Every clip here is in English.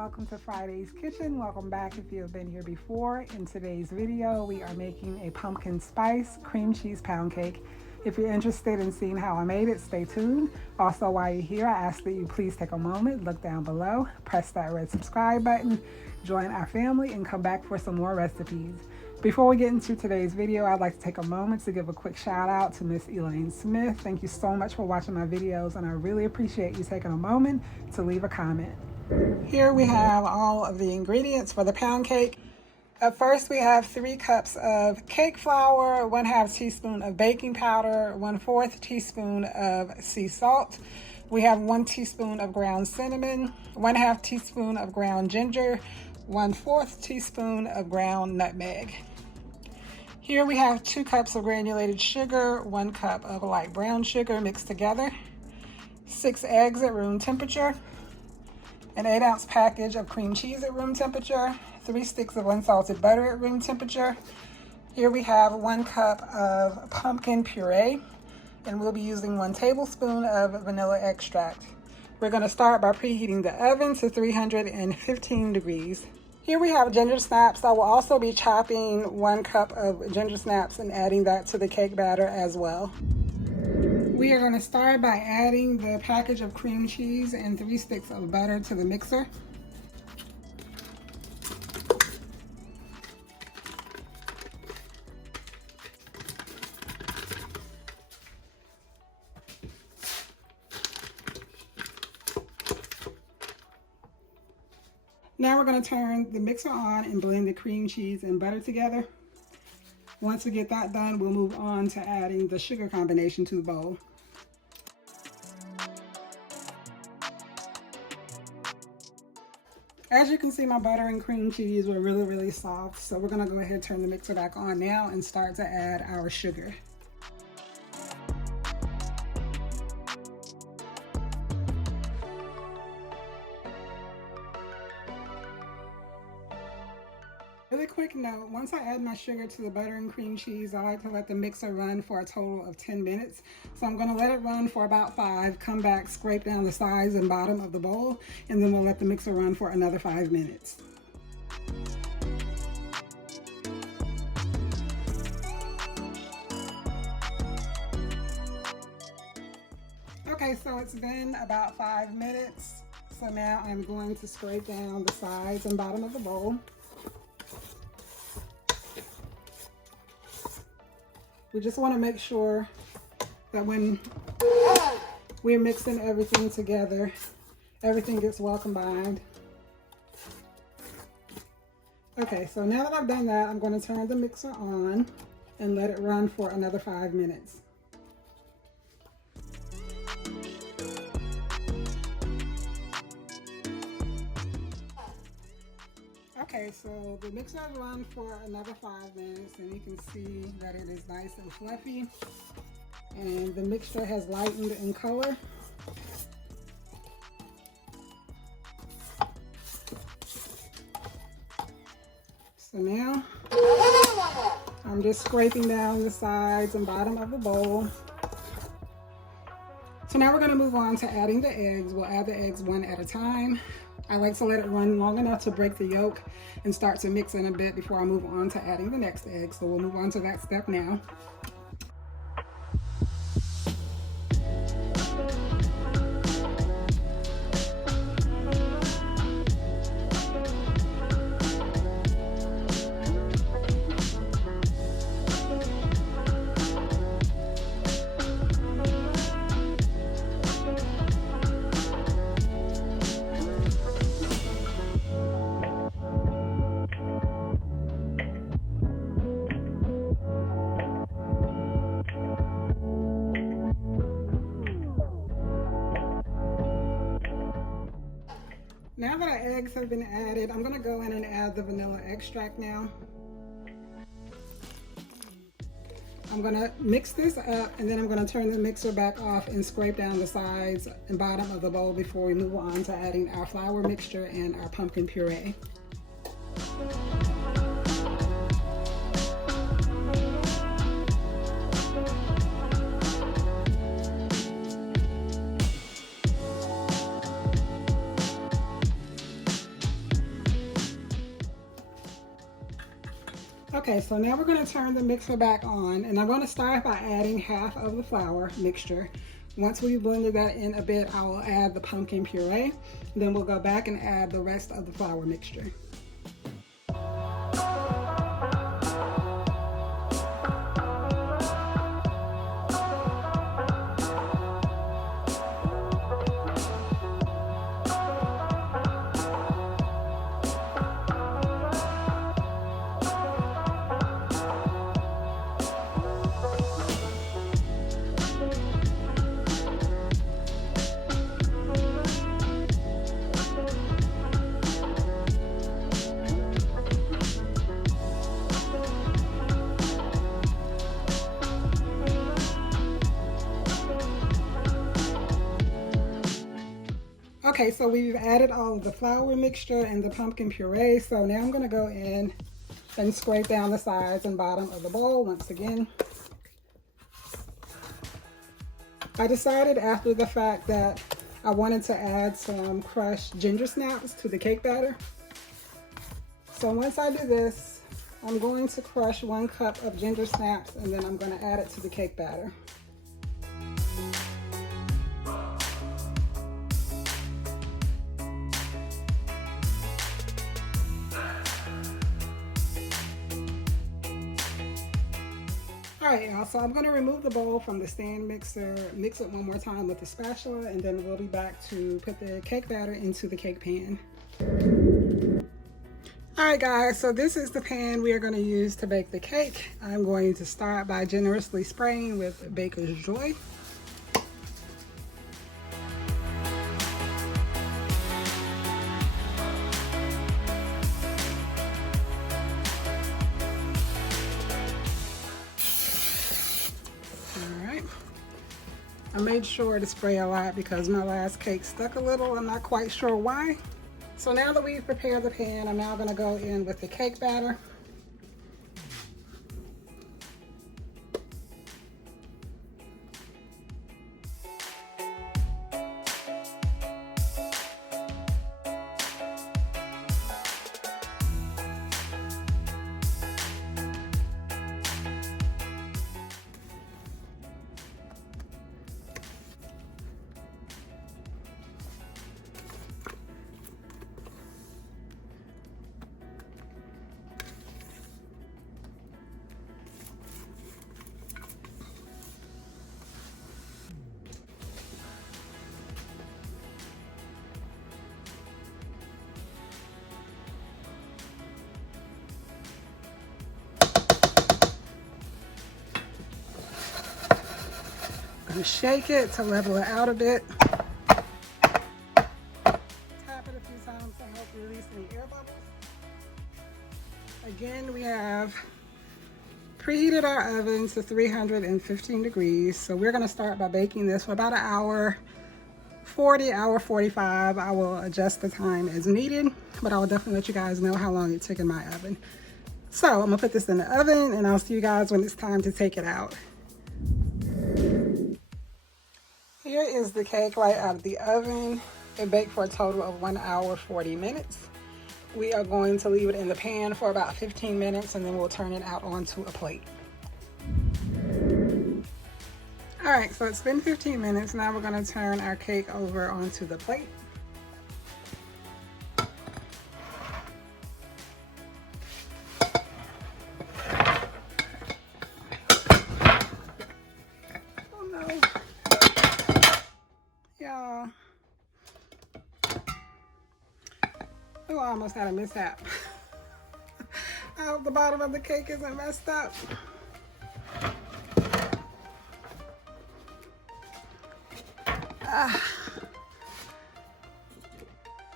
welcome to Friday's Kitchen. Welcome back if you have been here before. In today's video, we are making a pumpkin spice cream cheese pound cake. If you're interested in seeing how I made it, stay tuned. Also, while you're here, I ask that you please take a moment, look down below, press that red subscribe button, join our family, and come back for some more recipes. Before we get into today's video, I'd like to take a moment to give a quick shout out to Miss Elaine Smith. Thank you so much for watching my videos, and I really appreciate you taking a moment to leave a comment. Here we have all of the ingredients for the pound cake. Up first, we have 3 cups of cake flour, 1/2 teaspoon of baking powder, 1/4 teaspoon of sea salt. We have 1 teaspoon of ground cinnamon, 1/2 teaspoon of ground ginger, 1/4 teaspoon of ground nutmeg. Here we have 2 cups of granulated sugar, 1 cup of light brown sugar mixed together, 6 eggs at room temperature, an 8-ounce package of cream cheese at room temperature, 3 sticks of unsalted butter at room temperature. Here we have 1 cup of pumpkin puree, and we'll be using 1 tablespoon of vanilla extract. We're going to start by preheating the oven to 315 degrees. Here we have ginger snaps. I will also be chopping 1 cup of ginger snaps and adding that to the cake batter as well. We are going to start by adding the package of cream cheese and 3 sticks of butter to the mixer. Now we're going to turn the mixer on and blend the cream cheese and butter together. Once we get that done, we'll move on to adding the sugar combination to the bowl. As you can see, my butter and cream cheese were really soft, so we're going to go ahead and turn the mixer back on now and start to add our sugar. Really quick note, once I add my sugar to the butter and cream cheese, I like to let the mixer run for a total of 10 minutes. So I'm going to let it run for about 5, come back, scrape down the sides and bottom of the bowl, and then we'll let the mixer run for another 5 minutes. Okay, so it's been about 5 minutes. So now I'm going to scrape down the sides and bottom of the bowl. We just want to make sure that when we're mixing everything together, everything gets well combined. Okay, so now that I've done that, I'm going to turn the mixer on and let it run for another 5 minutes. Okay, so the mixer has run for another 5 minutes, and you can see that it is nice and fluffy, and the mixture has lightened in color. So now I'm just scraping down the sides and bottom of the bowl. So now we're going to move on to adding the eggs. We'll add the eggs one at a time. I like to let it run long enough to break the yolk and start to mix in a bit before I move on to adding the next egg. So we'll move on to that step now. Now that our eggs have been added, I'm going to go in and add the vanilla extract now. I'm going to mix this up, and then I'm going to turn the mixer back off and scrape down the sides and bottom of the bowl before we move on to adding our flour mixture and our pumpkin puree. Okay, so now we're going to turn the mixer back on, and I'm going to start by adding half of the flour mixture. Once we've blended that in a bit, I will add the pumpkin puree. Then we'll go back and add the rest of the flour mixture. Okay, so we've added all of the flour mixture and the pumpkin puree. So now I'm going to go in and scrape down the sides and bottom of the bowl once again. I decided after the fact that I wanted to add some crushed ginger snaps to the cake batter. So once I do this, I'm going to crush 1 cup of ginger snaps, and then I'm going to add it to the cake batter. Alright y'all, so I'm going to remove the bowl from the stand mixer, mix it one more time with the spatula, and then we'll be back to put the cake batter into the cake pan. Alright guys, so this is the pan we are going to use to bake the cake. I'm going to start by generously spraying with Baker's Joy. I made sure to spray a lot because my last cake stuck a little. I'm not quite sure why. So now that we've prepared the pan, I'm now going to go in with the cake batter. And shake it to level it out a bit. Tap it a few times to help release any air bubbles. Again, we have preheated our oven to 315 degrees. So we're going to start by baking this for about an hour 40, hour 45. I will adjust the time as needed, but I will definitely let you guys know how long it took in my oven. So I'm going to put this in the oven, and I'll see you guys when it's time to take it out. Here is the cake right out of the oven. It baked for a total of 1 hour 40 minutes. We are going to leave it in the pan for about 15 minutes, and then we'll turn it out onto a plate. All right, so it's been 15 minutes. Now we're going to turn our cake over onto the plate. Oh, I almost had a mishap. I hope the bottom of the cake isn't messed up. Oh,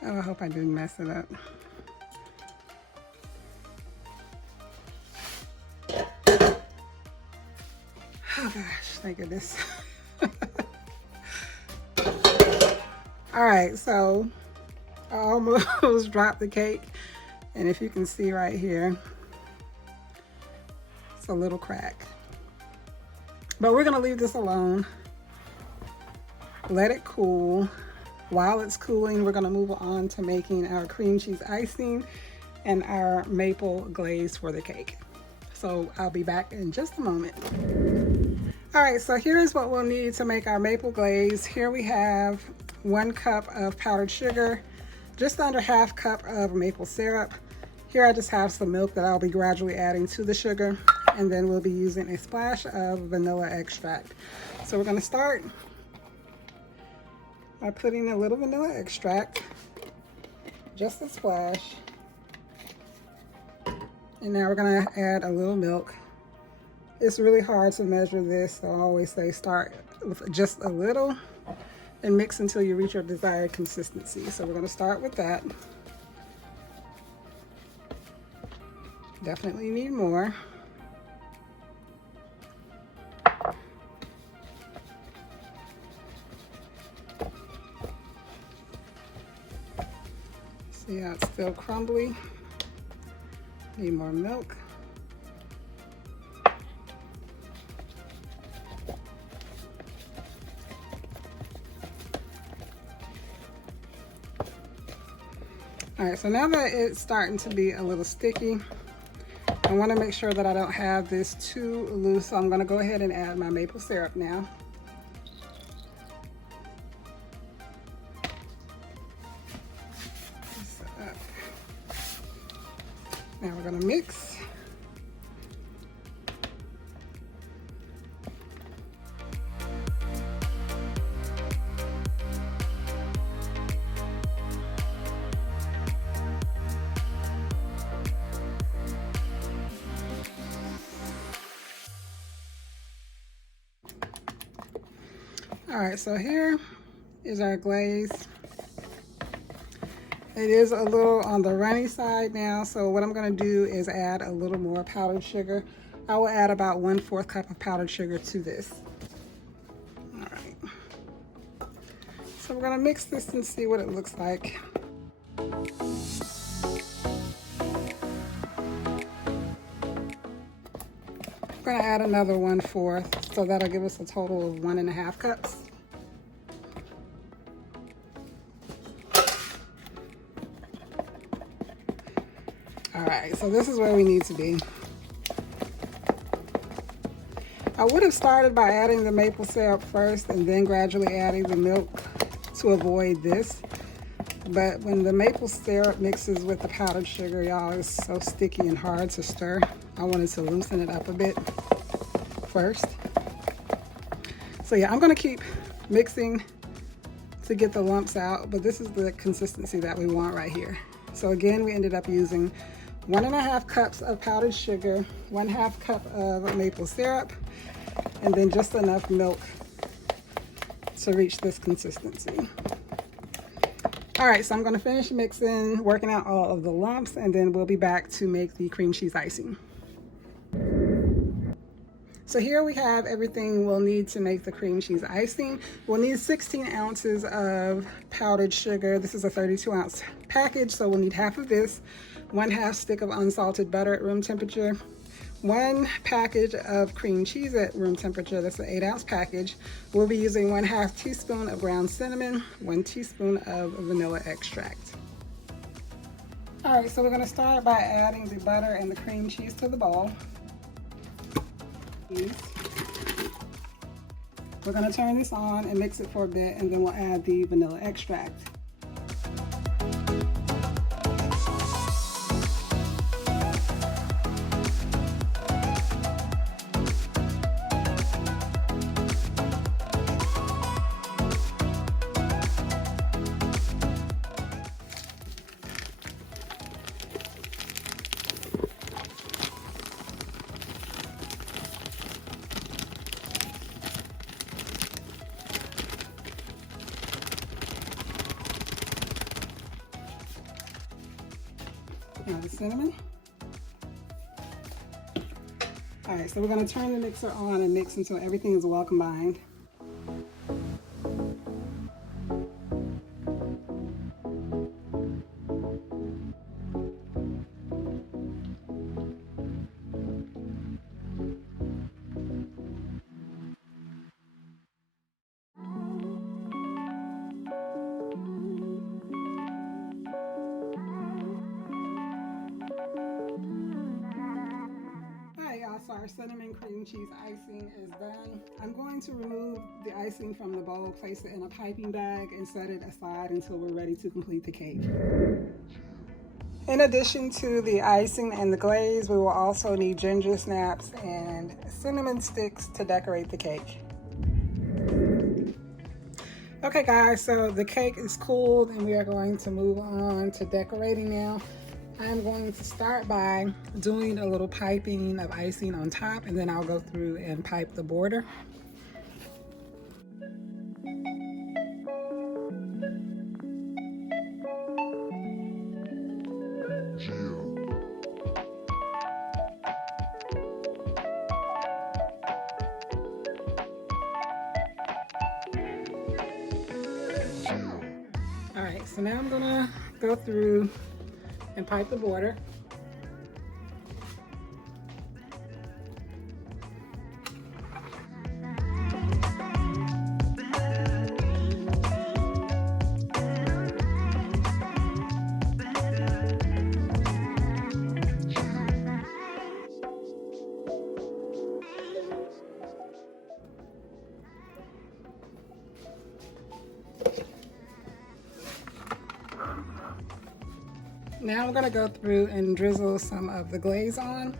I hope I didn't mess it up. Oh gosh, thank goodness. All right, so I almost dropped the cake, and if you can see right here, it's a little crack. But we're gonna leave this alone. Let it cool. While it's cooling, we're gonna move on to making our cream cheese icing and our maple glaze for the cake. So I'll be back in just a moment. All right, so here's what we'll need to make our maple glaze. Here we have 1 cup of powdered sugar, just under ½ cup of maple syrup. Here I just have some milk that I'll be gradually adding to the sugar, and then we'll be using a splash of vanilla extract. So we're gonna start by putting a little vanilla extract, just a splash. And now we're gonna add a little milk. It's really hard to measure this, so I always say start with just a little and mix until you reach your desired consistency. So we're gonna start with that. Definitely need more. See how it's still crumbly? Need more milk. All right, so now that it's starting to be a little sticky, I want to make sure that I don't have this too loose, so I'm going to go ahead and add my maple syrup now. Now we're going to mix. All right, so here is our glaze. It is a little on the runny side now, so what I'm going to do is add a little more powdered sugar. I will add about 1/4 cup of powdered sugar to this. All right. So we're going to mix this and see what it looks like. I'm going to add another 1/4, so that'll give us a total of 1½ cups. All right, so this is where we need to be. I would have started by adding the maple syrup first and then gradually adding the milk to avoid this. But when the maple syrup mixes with the powdered sugar, y'all, it's so sticky and hard to stir. I wanted to loosen it up a bit first. So yeah, I'm gonna keep mixing to get the lumps out, but this is the consistency that we want right here. So again, we ended up using 1½ cups of powdered sugar, 1/2 cup of maple syrup, and then just enough milk to reach this consistency. All right, so I'm gonna finish mixing, working out all of the lumps, and then we'll be back to make the cream cheese icing. So here we have everything we'll need to make the cream cheese icing. We'll need 16 ounces of powdered sugar. This is a 32-ounce package, so we'll need half of this, 1/2 stick of unsalted butter at room temperature, 1 package of cream cheese at room temperature. That's an 8-ounce package. We'll be using 1/2 teaspoon of ground cinnamon, 1 teaspoon of vanilla extract. All right, so we're gonna start by adding the butter and the cream cheese to the bowl. We're going to turn this on and mix it for a bit, and then we'll add the vanilla extract. Now the cinnamon. All right, so we're going to turn the mixer on and mix until everything is well combined. our cinnamon cream cheese icing is done. I'm going to remove the icing from the bowl, place it in a piping bag, and set it aside until we're ready to complete the cake. In addition to the icing and the glaze, we will also need ginger snaps and cinnamon sticks to decorate the cake. Okay guys, so the cake is cooled and we are going to move on to decorating now. I'm going to start by doing a little piping of icing on top, and then I'll go through and pipe the border. Alright, so now I'm gonna go through and pipe the border. Now I'm going to go through and drizzle some of the glaze on.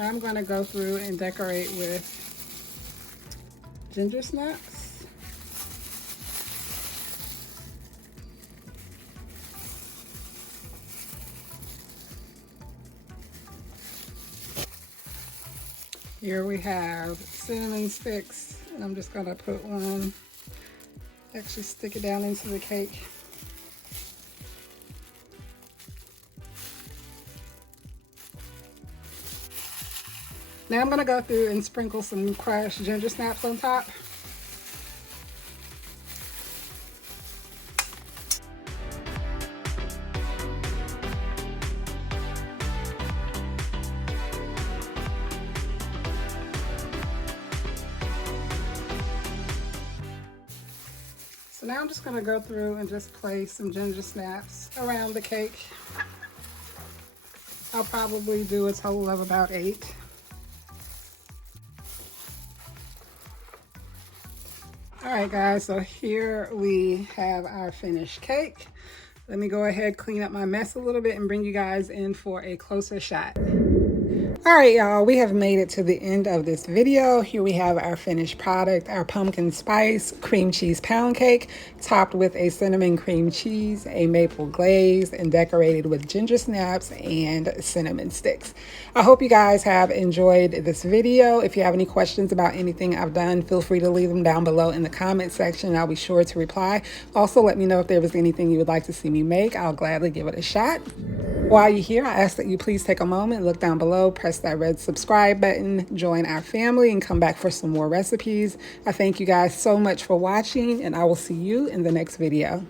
I'm going to go through and decorate with ginger snaps. Here we have cinnamon sticks, and I'm just going to put one, actually stick it down into the cake. Now I'm going to go through and sprinkle some crushed ginger snaps on top. So now I'm just going to go through and just place some ginger snaps around the cake. I'll probably do a total of about 8. Alright guys, so here we have our finished cake. Let me go ahead, clean up my mess a little bit, and bring you guys in for a closer shot. Alright y'all, we have made it to the end of this video. Here we have our finished product, our pumpkin spice cream cheese pound cake, topped with a cinnamon cream cheese, a maple glaze, and decorated with ginger snaps and cinnamon sticks. I hope you guys have enjoyed this video. If you have any questions about anything I've done, feel free to leave them down below in the comment section. I'll be sure to reply. Also, let me know if there was anything you would like to see me make. I'll gladly give it a shot. While you're here, I ask that you please take a moment, look down below, press that red subscribe button, join our family, and come back for some more recipes. I thank you guys so much for watching, and I will see you in the next video.